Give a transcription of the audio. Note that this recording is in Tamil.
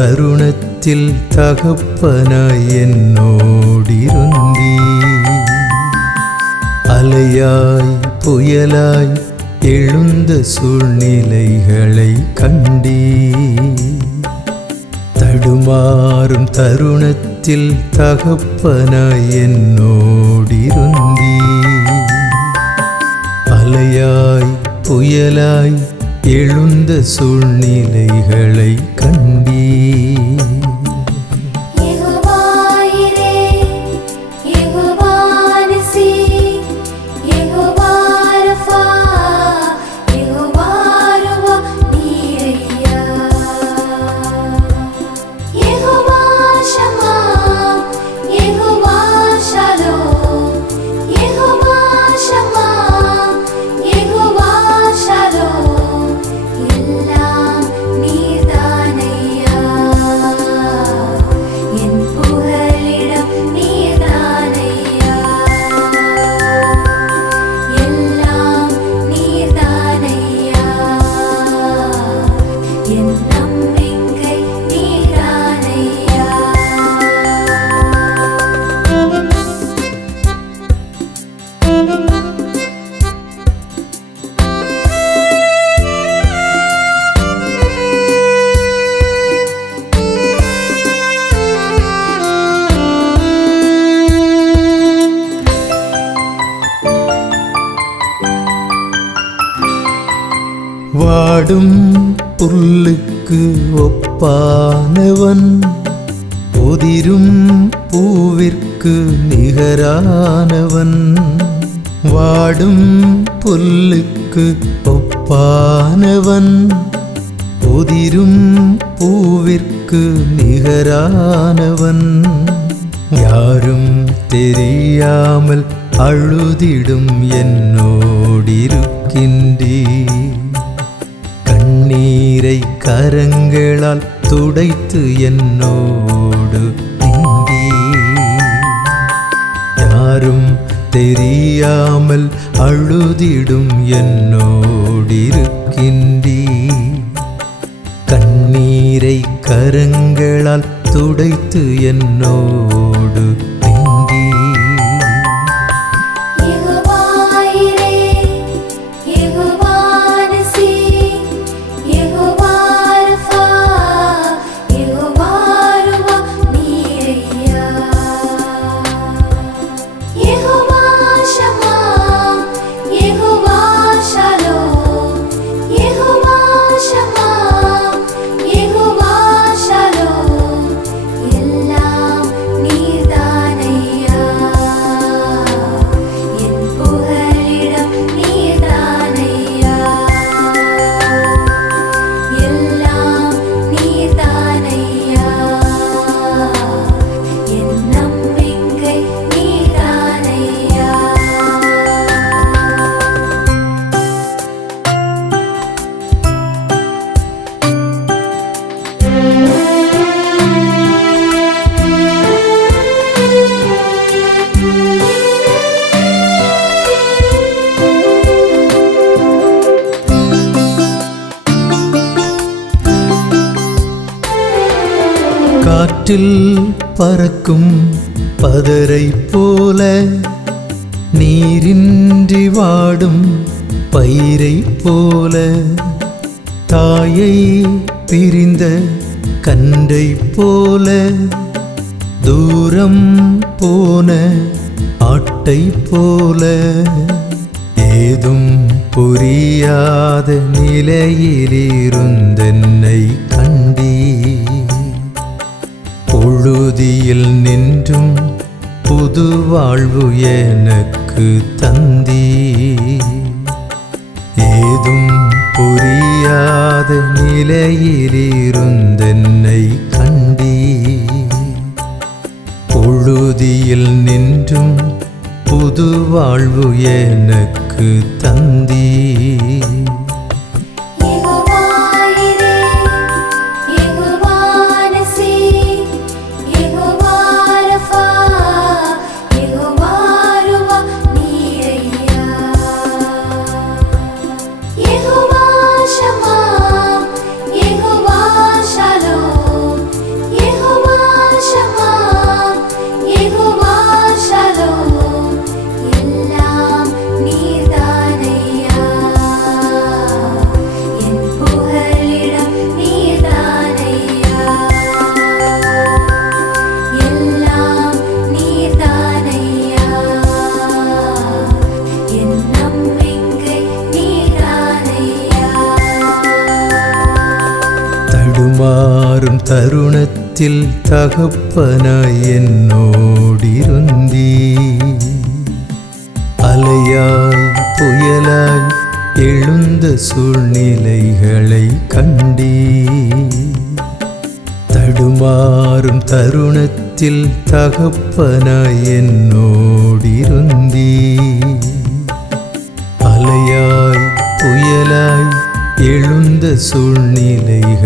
தருணத்தில் தகப்பனாய் என்னோடிருந்தீ. அலையாய் புயலாய் எழுந்த சூழ்நிலைகளை கண்டீ. தடுமாறும் தருணத்தில் தகப்பனாய் என்னோடிருந்தீ. அலையாய் புயலாய் எழுந்த சூழ்நிலைகளை கண்டீ. வாடும் புல்லுக்கு ஒப்பானவன், உதிரும் பூவிற்கு நிகரானவன். வாடும் புல்லுக்கு ஒப்பானவன், உதிரும் பூவிற்கு நிகரானவன். யாரும் தெரியாமல் அழுதிடும் என்னோடிருக்கின்றீர். கண்ணீரை கரங்களால் துடைத்து என்னோடு நின்றீர். யாரும் தெரியாமல் அழுதிடும் என்னோடிருக்கின்றீர். கண்ணீரை கரங்களால் துடைத்து என்னோடு நின்றீர். காற்றில் பறக்கும் பதரை போல, நீரின்றி வாடும் பயிரை போல, தாயை பிரிந்த கன்றை போல, தூரம் போன ஆட்டை போல, ஏதும் புரியாத நிலையிலிருந்தென்னை கண்டீ. பொழுதியில் நின்றும் புது வாழ்வு எனக்கு தந்தீ. ஏதும் புரியாத நிலையிலிருந்தென்னை கண்டீ. பொழுதியில் நின்றும் புது வாழ்வு எனக்கு தந்தீ. தருணத்தில் தகப்பனாய் என்னோடிருந்தீ. அலையாய் புயலாய் எழுந்த சூழ்நிலைகளை கண்டீ. தடுமாறும் தருணத்தில் தகப்பனாய் என்னோடிருந்தீ. அலையாய் புயலாய் எழுந்த சூழ்நிலைகளை